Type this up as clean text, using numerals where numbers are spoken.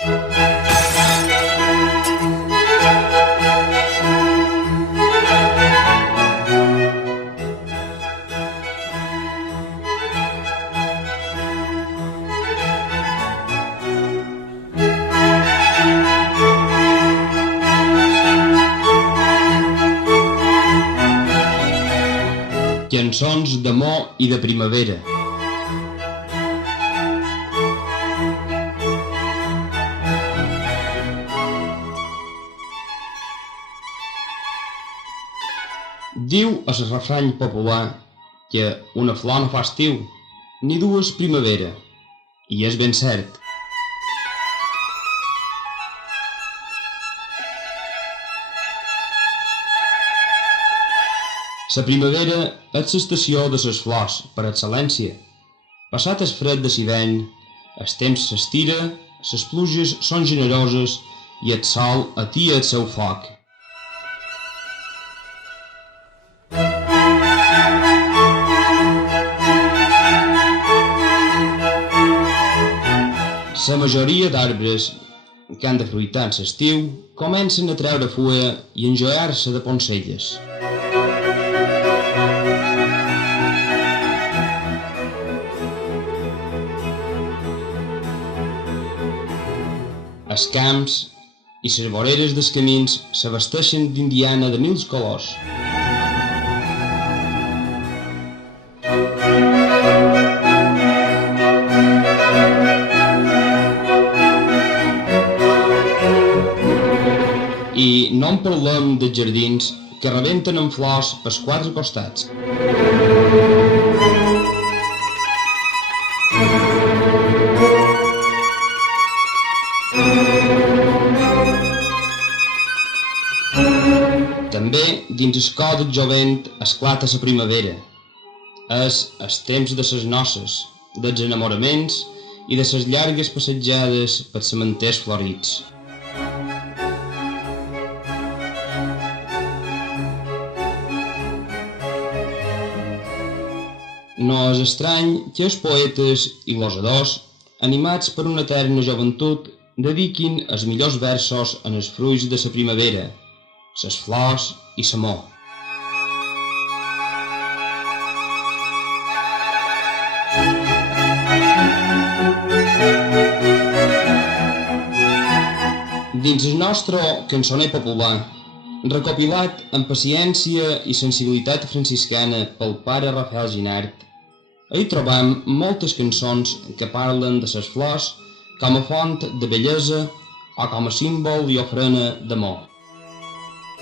Cançons d'amor i de primavera. Diu el refrany popular que una flor no fa estiu, ni dues primavera, i és ben cert. La primavera és l'estació de les flors, per excel·lència. Passat el fred de l'hivern, el temps s'estira, les pluges són generoses i el sol atia el seu foc. La majoria d'arbres que han de fruitar en l'estiu comencen a treure fulla i a enjoiar-se de poncelles. Els camps i les voreres dels camins s'abasteixen d'indiana de mil colors. I no en parlem dels jardins que rebenten amb flors pels quatre costats. També dins el cor del jovent esclata la primavera. És el temps de les noces, dels enamoraments i de les llargues passejades pels cementers florits. No és estrany que els poetes i glosadors, animats per una eterna joventut, dediquin els millors versos en els fruits de la primavera, les flors i l'amor. Dins el nostre cançoner popular, recopilat amb paciència i sensibilitat franciscana pel pare Rafael Ginart, hi trobam moltes cançons que parlen de les flors com a font de bellesa o com a símbol i ofrena d'amor.